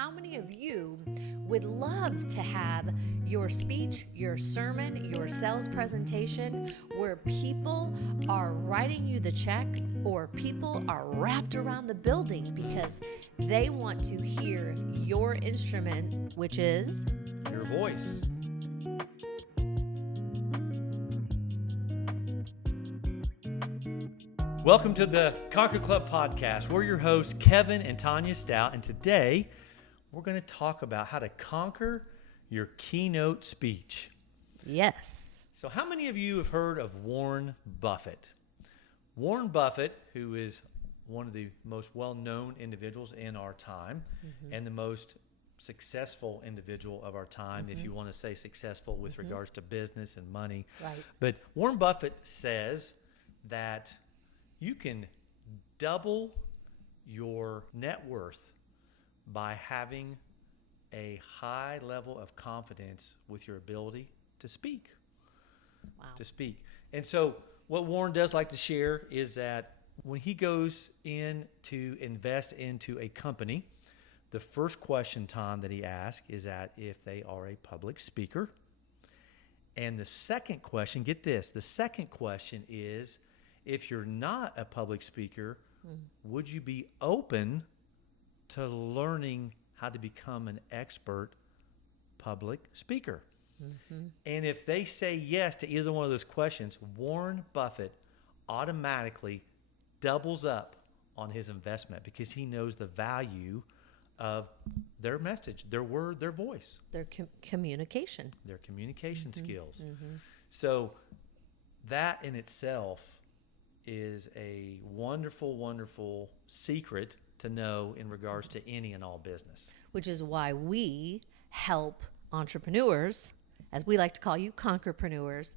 how many of you would love to have your speech, your sermon, your sales presentation where people are writing you the check or people are wrapped around the building because they want to hear your instrument, which is your voice. Welcome to the Conquer Club podcast. We're your hosts, Kevin and Tonya Stout, and today we're going to talk about how to conquer your keynote speech. Yes. So how many of you have heard of Warren Buffett? Warren Buffett, who is one of the most well-known individuals in our time and the most successful individual of our time, if you want to say successful with regards to business and money. Right. But Warren Buffett says that you can double your net worth by having a high level of confidence with your ability to speak. Wow. To speak. And so what Warren does like to share is that when he goes in to invest into a company, the first question, Tom, that he asks is that if they are a public speaker. And the second question, get this, the second question is, if you're not a public speaker, would you be open to learning how to become an expert public speaker? And if they say yes to either one of those questions, Warren Buffett automatically doubles up on his investment because he knows the value of their message, their word, their voice. Their communication. Their communication skills. So that in itself is a wonderful, wonderful secret to know in regards to any and all business. Which is why we help entrepreneurs, as we like to call you, Conquerpreneurs,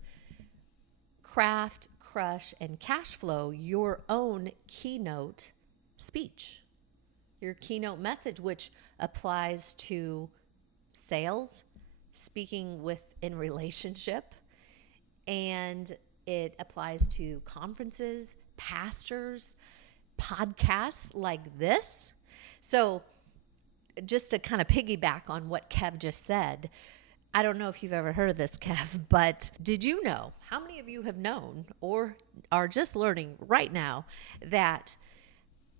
craft, crush, and cash flow your own keynote speech, your keynote message, which applies to sales, speaking in relationship, and it applies to conferences, pastors, podcasts like this. So just to kind of piggyback on what Kev just said, I don't know if you've ever heard of this, Kev, but did you know, how many of you have known or are just learning right now that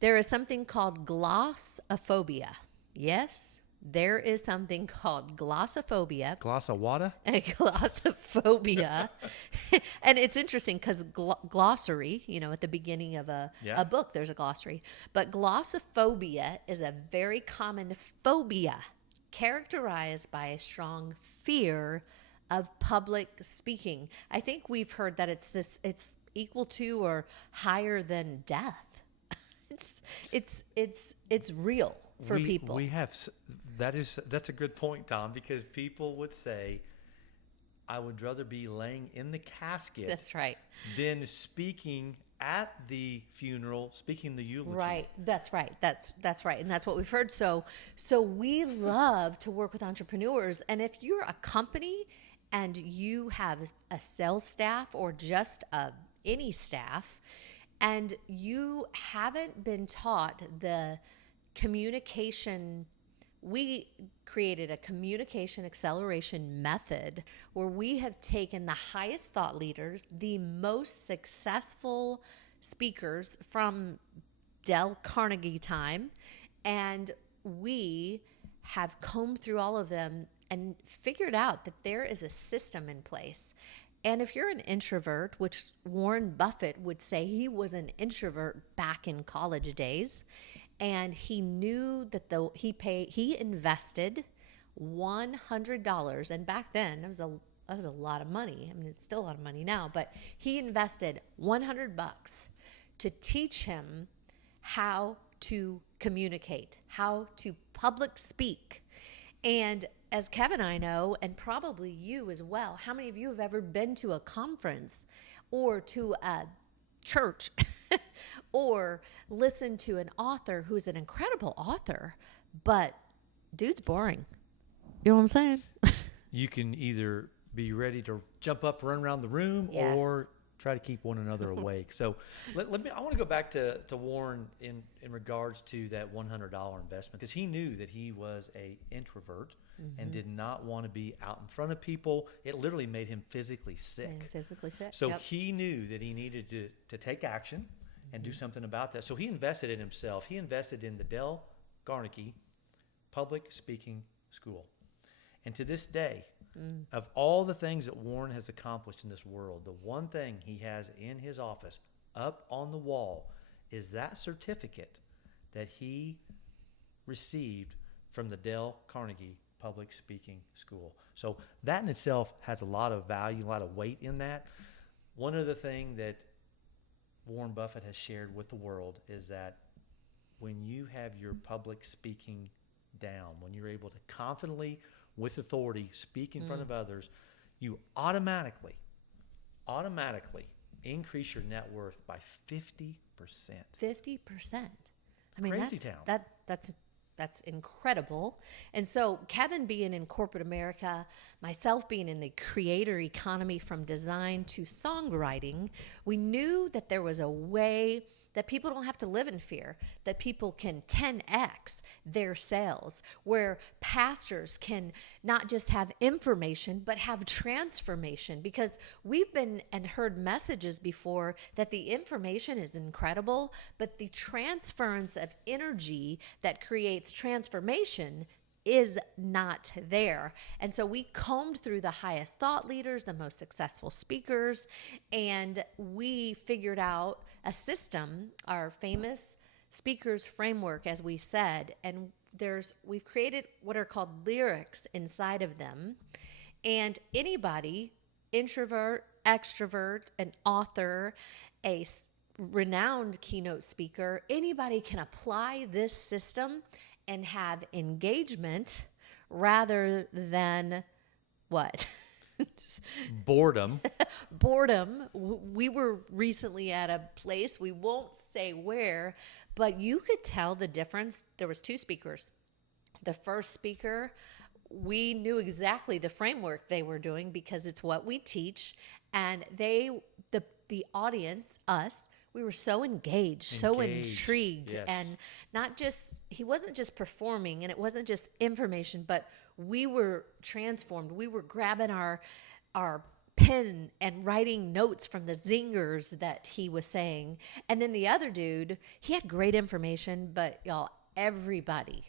there is something called glossophobia? Yes, there is something called glossophobia. Glass of water? Glossophobia. And it's interesting because glossary, at the beginning of a book, there's a glossary. But glossophobia is a very common phobia characterized by a strong fear of public speaking. I think we've heard that it's equal to or higher than death. It's real for people. That's a good point, Tom, because people would say, I would rather be laying in the casket. That's right. Than speaking at the funeral, speaking the eulogy. Right. That's right. That's right. And that's what we've heard. So we love to work with entrepreneurs. And if you're a company and you have a sales staff or just any staff, and you haven't been taught the communication, we created a communication acceleration method where we have taken the highest thought leaders, the most successful speakers from Dale Carnegie time, and we have combed through all of them and figured out that there is a system in place. And if you're an introvert, which Warren Buffett would say he was an introvert back in college days, and he knew that he invested $100, and back then that was a lot of money. I mean, it's still a lot of money now, but he invested $100 to teach him how to communicate, how to public speak. And as Kevin and I know, and probably you as well, how many of you have ever been to a conference or to a church or listened to an author who's an incredible author, but dude's boring? You know what I'm saying? You can either be ready to jump up, run around the room, Yes. or try to keep one another awake. So I want to go back to Warren in regards to that $100 investment, because he knew that he was a introvert and did not want to be out in front of people. It literally made him physically sick. So he knew that he needed to take action and do something about that. So he invested in himself. He invested in the Dale Carnegie Public Speaking School. And to this day, of all the things that Warren has accomplished in this world, the one thing he has in his office up on the wall is that certificate that he received from the Dale Carnegie Public Speaking School. So that in itself has a lot of value, a lot of weight in that. One other thing that Warren Buffett has shared with the world is that when you have your public speaking down, when you're able to confidently, with authority, speak in front of others, you automatically increase your net worth by 50%. 50%. I mean, crazy town. That's incredible. And so Kevin being in corporate America, myself being in the creator economy from design to songwriting, we knew that there was a way that people don't have to live in fear, that people can 10x their sales, where pastors can not just have information, but have transformation. Because we've been and heard messages before that the information is incredible, but the transference of energy that creates transformation is not there. And so we combed through the highest thought leaders, the most successful speakers, and we figured out a system, our famous speakers framework, as we said, and we've created what are called lyrics inside of them. And anybody, introvert, extrovert, an author, a renowned keynote speaker, anybody can apply this system and have engagement rather than what? Boredom. Boredom. We were recently at a place, we won't say where, but you could tell the difference. There was 2 speakers. The first speaker, we knew exactly the framework they were doing because it's what we teach. And the audience, us, we were so engaged, so intrigued. Yes. And he wasn't just performing and it wasn't just information, but we were transformed. We were grabbing our pen and writing notes from the zingers that he was saying. And then the other dude, he had great information, but y'all, everybody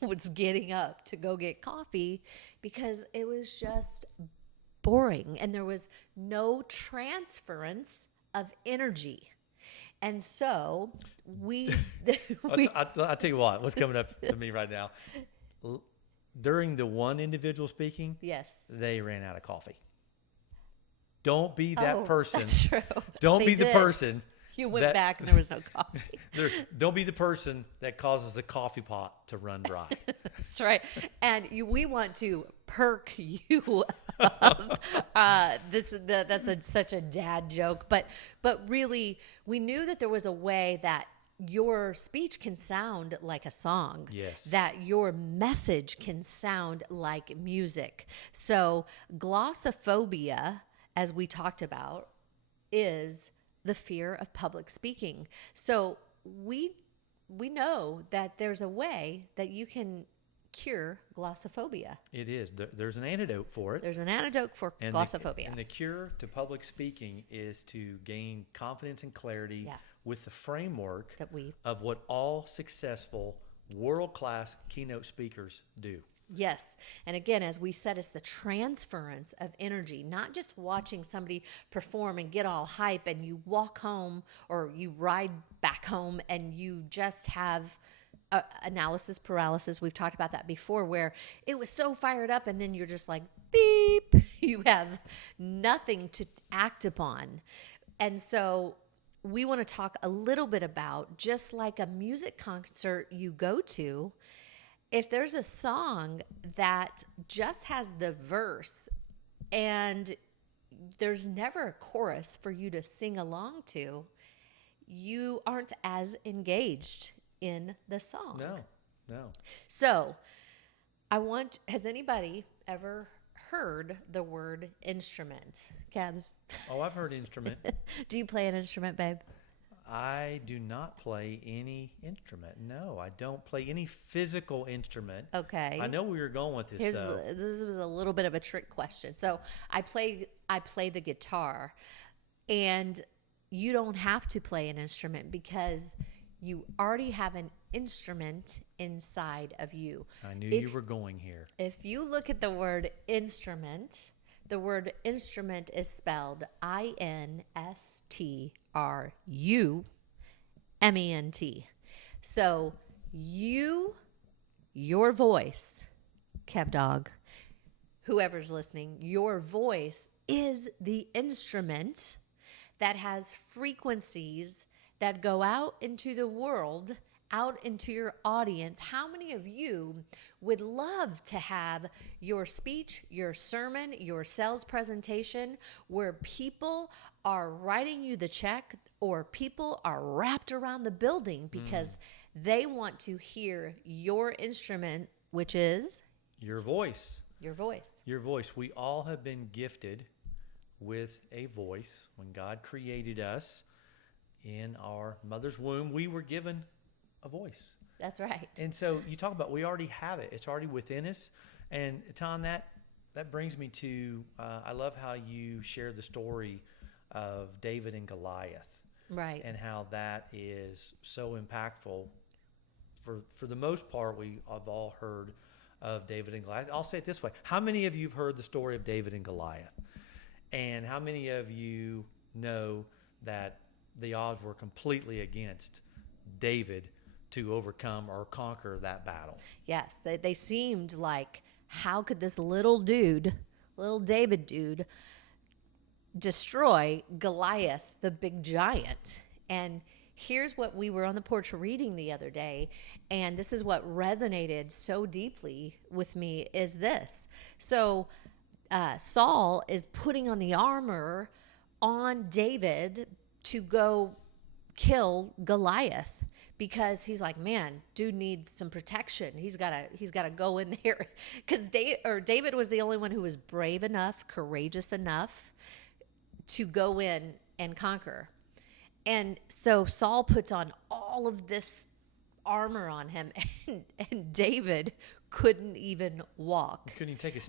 was getting up to go get coffee because it was just boring and there was no transference of energy. And so I'll tell you what's coming up to me right now. During the one individual speaking, yes, they ran out of coffee. Don't be that person. That's true. Don't be the person. You went back and there was no coffee. Don't be the person that causes the coffee pot to run dry. That's right. And we want to perk you up. That's such a dad joke. But really, we knew that there was a way that your speech can sound like a song. Yes. That your message can sound like music. So glossophobia, as we talked about, is the fear of public speaking. So we know that there's a way that you can cure glossophobia. It is. There's an antidote for it. There's an antidote for glossophobia. And the cure to public speaking is to gain confidence and clarity with the framework of what all successful world-class keynote speakers do. Yes. And again, as we said, it's the transference of energy, not just watching somebody perform and get all hype and you walk home or you ride back home and you just have analysis paralysis. We've talked about that before, where it was so fired up and then you're just like, beep, you have nothing to act upon. And so we want to talk a little bit about, just like a music concert you go to, if there's a song that just has the verse and there's never a chorus for you to sing along to, you aren't as engaged in the song. No. So has anybody ever heard the word instrument? Kev, Oh, I've heard instrument. Do you play an instrument, babe? I do not play any instrument. No, I don't play any physical instrument. Okay. I know where you're going with this. This was a little bit of a trick question. So I play the guitar, and you don't have to play an instrument because you already have an instrument inside of you. I knew you were going here. If you look at the word instrument, the word instrument is spelled INSTRUMENT. So your voice, Kev Dog, whoever's listening, your voice is the instrument that has frequencies that go out into the world, out into your audience. How many of you would love to have your speech, your sermon, your sales presentation where people are writing you the check or people are wrapped around the building because they want to hear your instrument, which is your voice. Your voice. Your voice. We all have been gifted with a voice. When God created us in our mother's womb, we were given a voice. That's right. And so you talk about, we already have it. It's already within us. And Tom, that brings me to, I love how you shared the story of David and Goliath. Right. And how that is so impactful. For the most part, we have all heard of David and Goliath. I'll say it this way. How many of you have heard the story of David and Goliath? And how many of you know that the odds were completely against David to overcome or conquer that battle? Yes, they seemed like, how could this little David dude, destroy Goliath, the big giant? And here's what we were on the porch reading the other day, and this is what resonated so deeply with me, is this. So Saul is putting on the armor on David to go kill Goliath because he's like, man, dude needs some protection. He's got to go in there because David was the only one who was brave enough, courageous enough to go in and conquer. And so Saul puts on all of this armor on him, and David couldn't even walk. Couldn't even take a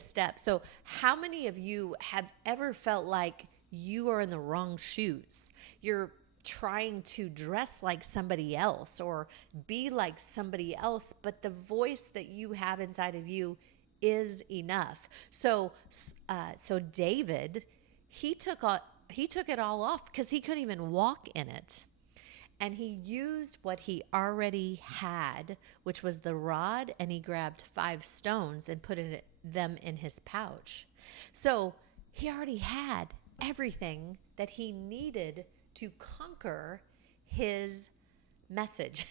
step. So how many of you have ever felt like you are in the wrong shoes? You're trying to dress like somebody else or be like somebody else, but the voice that you have inside of you is enough. So David, he took it all off because he couldn't even walk in it. And he used what he already had, which was the rod, and he grabbed 5 stones and put them in his pouch. So he already had everything that he needed to conquer his message,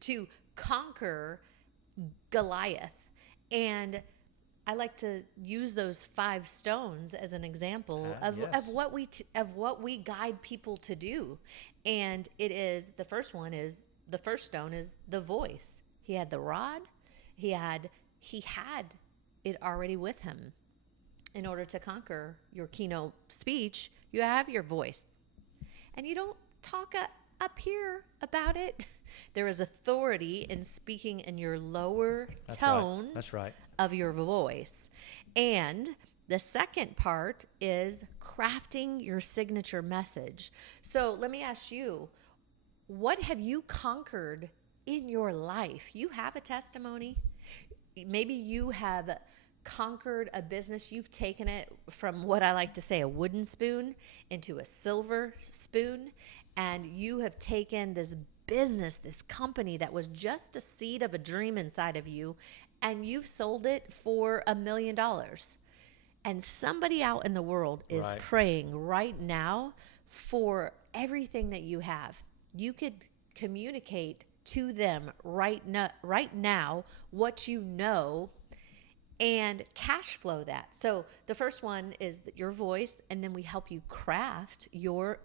to conquer Goliath. And I like to use those 5 stones as an example of what we guide people to do. And it is, the first stone is the voice. He had the rod. He had it already with him. In order to conquer your keynote speech, you have your voice. And you don't talk up here about it. There is authority in speaking in your lower tones. That's right. Of your voice. And the second part is crafting your signature message. So let me ask you, what have you conquered in your life? You have a testimony. Maybe you have conquered a business. You've taken it from what I like to say, a wooden spoon into a silver spoon. And you have taken this business, this company that was just a seed of a dream inside of you, and you've sold it for $1 million. And somebody out in the world is praying right now for everything that you have. You could communicate to them right now what you know and cash flow that. So the first one is your voice, and then we help you craft your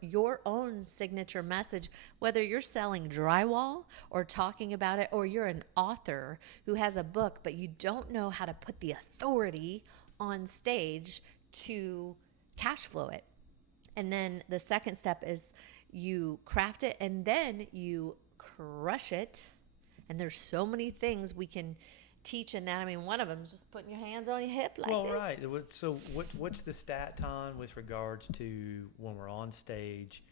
own signature message, whether you're selling drywall or talking about it, or you're an author who has a book, but you don't know how to put the authority on stage to cash flow it. And then the second step is you craft it and then you crush it. And there's so many things we can teach in that. I mean, one of them is just putting your hands on your hip like well, this. right. So what's the stat, Ton, with regards to when we're on stage?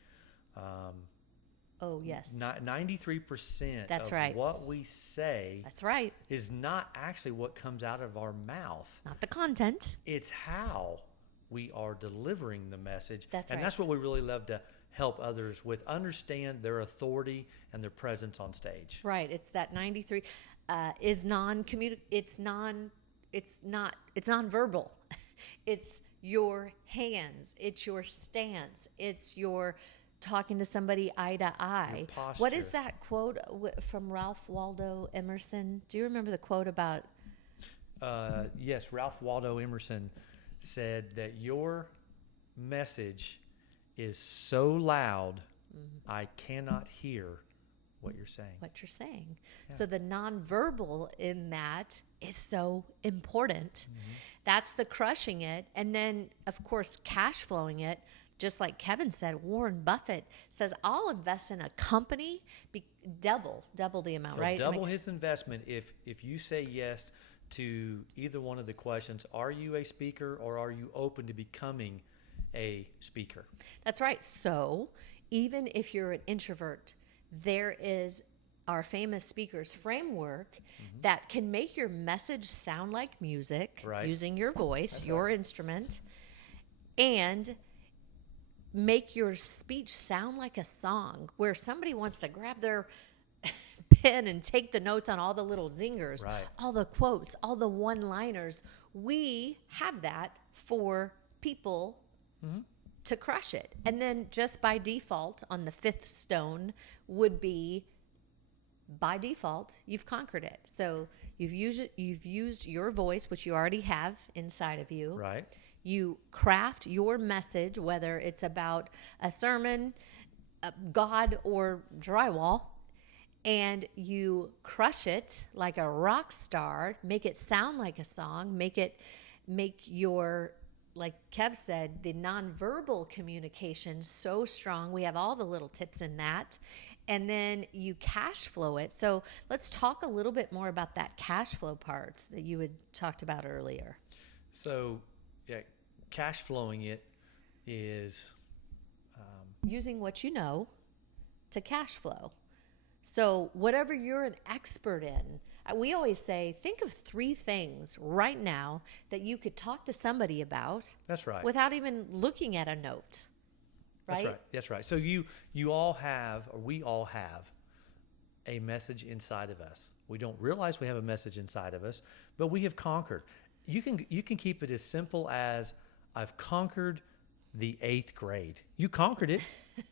Oh, yes. 93% That's of right. what we say That's right. is not actually what comes out of our mouth. Not the content. It's how we are delivering the message. That's and right. that's what we really love to help others with, understand their authority and their presence on stage. Right. It's that 93 is it's non-verbal. It's your hands. It's your stance. It's your talking to somebody eye to eye. What is that quote from Ralph Waldo Emerson? Do you remember the quote about? Yes, Ralph Waldo Emerson said that your message is so loud, I cannot hear what you're saying. What you're saying. Yeah. So the nonverbal in that is so important. That's the crushing it. And then, of course, cash flowing it. Just like Kevin said, Warren Buffett says, I'll invest in a company, double the amount, He'll right? double his investment if you say yes to either one of the questions. Are you a speaker or are you open to becoming a speaker? That's right. So even if you're an introvert, there is our famous speakers framework that can make your message sound like music, Right. using your voice, That's your right. instrument, and make your speech sound like a song where somebody wants to grab their pen and take the notes on all the little zingers, Right. all the quotes, all the one-liners. We have that for people to crush it. And then just by default on the fifth stone would be, by default, you've conquered it. So you've used your voice, which you already have inside of you. Right. You craft your message, whether it's about a sermon, God, or drywall, and you crush it like a rock star, make it sound like a song, make your, like Kev said, the nonverbal communication so strong. We have all the little tips in that. And then you cash flow it. So let's talk a little bit more about that cash flow part that you had talked about earlier. So, yeah, cash flowing it is using what you know to cash flow. So whatever you're an expert in, we always say, think of 3 things right now that you could talk to somebody about. That's right. Without even looking at a note. Right? That's right. That's right. So you all have, or we all have, a message inside of us. We don't realize we have a message inside of us, but we have conquered. You can keep it as simple as, I've conquered the 8th grade. You conquered it.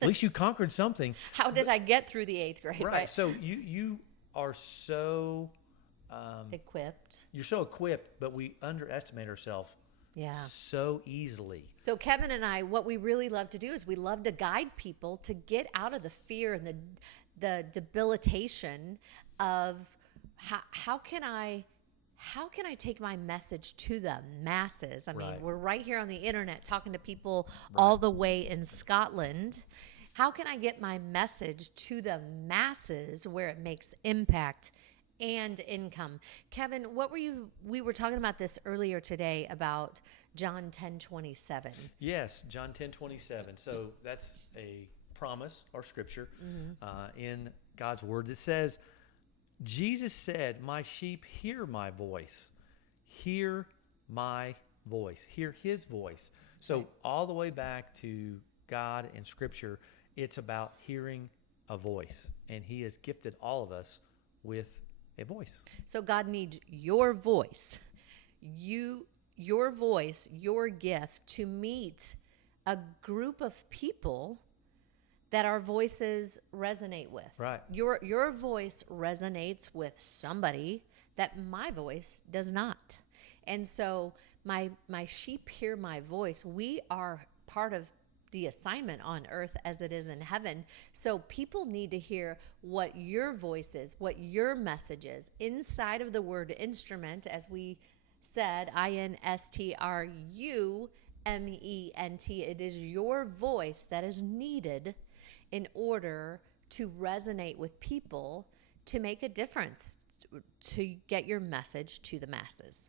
At least you conquered something. How did I get through the 8th grade? Right. So you are so equipped. You're so equipped, but we underestimate ourselves so easily. So Kevin and I, what we really love to do is we love to guide people to get out of the fear and the debilitation of how can I take my message to the masses? I mean, Right. we're right here on the internet talking to people all the way in Scotland. How can I get my message to the masses where it makes impact and income? Kevin, we were talking about this earlier today about John 10:27. Yes, John 10:27. So that's a promise or scripture in God's word that says, Jesus said, my sheep hear my voice. Hear my voice. Hear his voice. So all the way back to God and scripture, it's about hearing a voice. And he has gifted all of us with a voice. So God needs your voice. Your voice, your gift to meet a group of people that our voices resonate with. Right. Your voice resonates with somebody that my voice does not. And so my sheep hear my voice. We are part of the assignment on earth as it is in heaven. So people need to hear what your voice is, what your message is. Inside of the word instrument, as we said, INSTRU, ment. It is your voice that is needed in order to resonate with people, to make a difference, to get your message to the masses.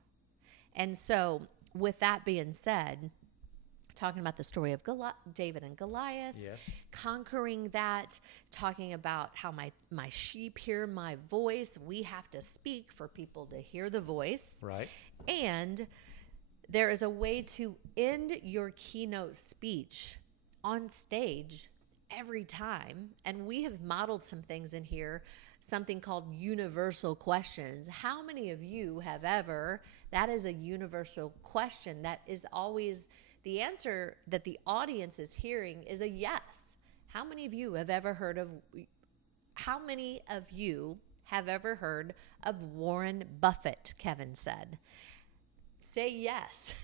And so with that being said, talking about the story of David and Goliath, Yes. conquering that, talking about how my sheep hear my voice. We have to speak for people to hear the voice. Right. And there is a way to end your keynote speech on stage every time. And we have modeled some things in here, something called universal questions. How many of you have ever, that is a universal question that is always the answer that the audience is hearing is a yes. How many of you have ever heard of Warren Buffett? Kevin said. Say yes,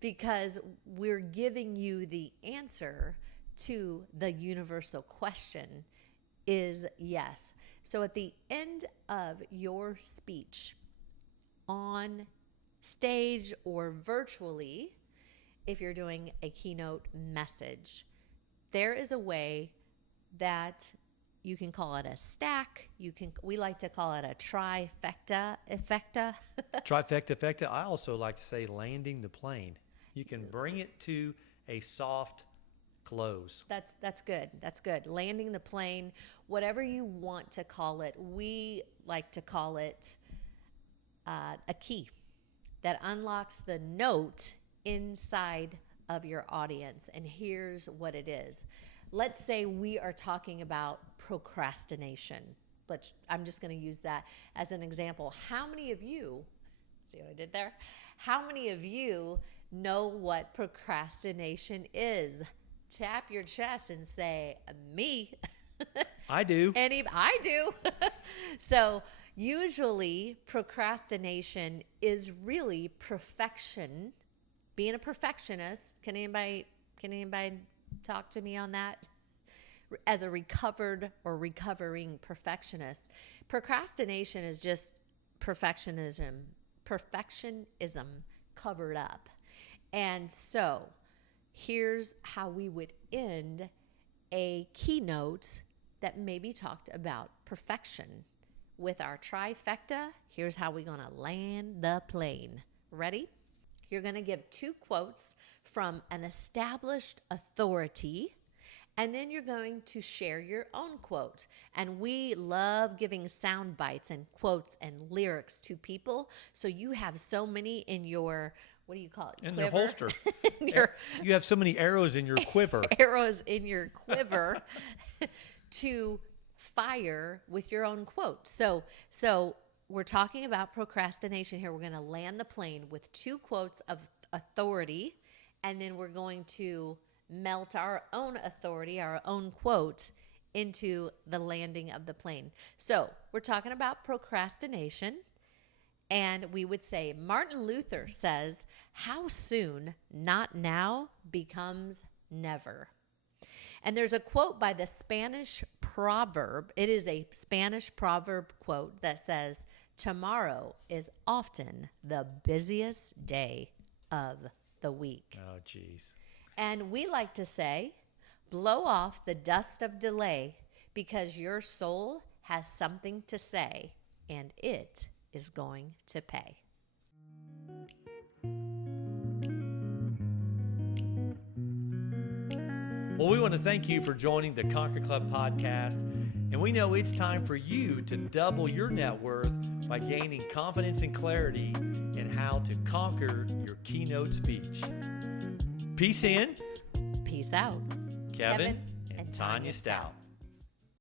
because we're giving you the answer to the universal question is yes. So at the end of your speech on stage or virtually, if you're doing a keynote message, there is a way that you can call it a stack. We like to call it a trifecta. Trifecta. I also like to say landing the plane. You can bring it to a soft close. That's good. That's good. Landing the plane, whatever you want to call it. We like to call it a key that unlocks the note inside of your audience. And here's what it is. Let's say we are talking about procrastination. I'm just going to use that as an example. How many of you, see what I did there? How many of you know what procrastination is? Tap your chest and say, me. I do. I do. So usually procrastination is really perfection. Being a perfectionist. Can anybody talk to me on that? As a recovered or recovering perfectionist, procrastination is just perfectionism covered up. And so here's how we would end a keynote that maybe talked about perfection. With our trifecta, here's how we're going to land the plane. Ready? You're going to give 2 quotes from an established authority, and then you're going to share your own quote. And we love giving sound bites and quotes and lyrics to people. So you have so many in your, what do you call it? In quiver? your holster. You have so many arrows in your quiver. Arrows in your quiver to fire with your own quote. So we're talking about procrastination here. We're going to land the plane with 2 quotes of authority, and then we're going to melt our own authority, our own quote, into the landing of the plane. So we're talking about procrastination, and we would say Martin Luther says, how soon not now becomes never. And there's a quote by the Spanish proverb. It is a Spanish proverb quote that says, tomorrow is often the busiest day of the week. Oh, geez. And we like to say, blow off the dust of delay, because your soul has something to say, and it is going to pay. Well, we want to thank you for joining the Conquer Club podcast, and we know it's time for you to double your net worth by gaining confidence and clarity in how to conquer your keynote speech. Peace in. Peace out. Kevin and Tonya Stout.